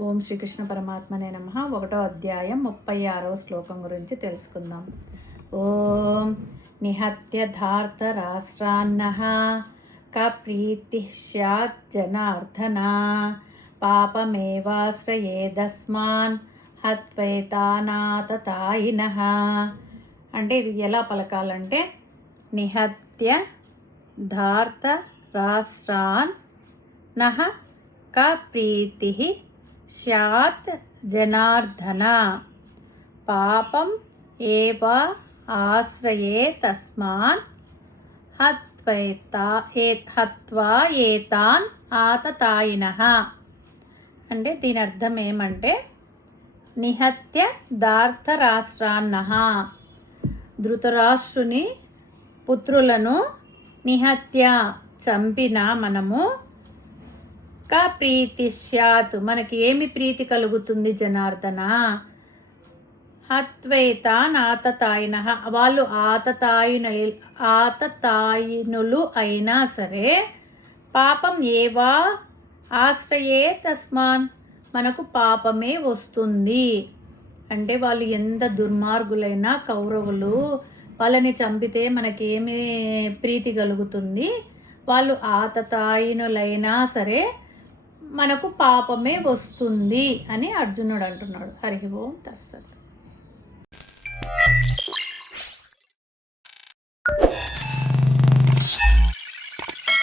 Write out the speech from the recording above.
ఓం శ్రీకృష్ణ పరమాత్మనే నమః. 1వ అధ్యాయం 36వ శ్లోకం గురించి తెలుసుకుందాం. ఓం నిహత్య ధార్తరాష్ట్రాన్నః కప్రీతిః స్యాత్ జనార్దన పాపమేవాశ్రయేదస్మాన్ హత్వైతానాతతాయినః. అంటే ఇది ఎలా పలకాలంటే నిహత్య ధార్తరాష్ట్రాన్ నః కప్రీతిః స్యాత్ జనార్దన పాపం ఏవ ఆశ్రయే తస్మాన్ హత్వా ఏతాన్ ఆతతాయినః. అంటే దీని అర్థం ఏమంటే నిహత్య ధార్తరాష్ట్రాన్నః, ధృతరాష్ట్రుని పుత్రులను నిహత్య చంపిన మనము ప్రీతి స్యాత్ మనకి ఏమి ప్రీతి కలుగుతుంది జనార్దన, హత్వైతాన్ ఆతతాయినః వాళ్ళు ఆతతాయినులు అయినా సరే, పాపం ఏవా ఆశ్రయే తస్మాన్ మనకు పాపమే వస్తుంది. అంటే వాళ్ళు ఎంత దుర్మార్గులైనా కౌరవులు, వాళ్ళని చంపితే మనకేమి ప్రీతి కలుగుతుంది, వాళ్ళు ఆతతాయినులైనా సరే మనకు పాపమే వస్తుంది అని అర్జునుడు అంటున్నాడు. హరి ఓం తస్సత్.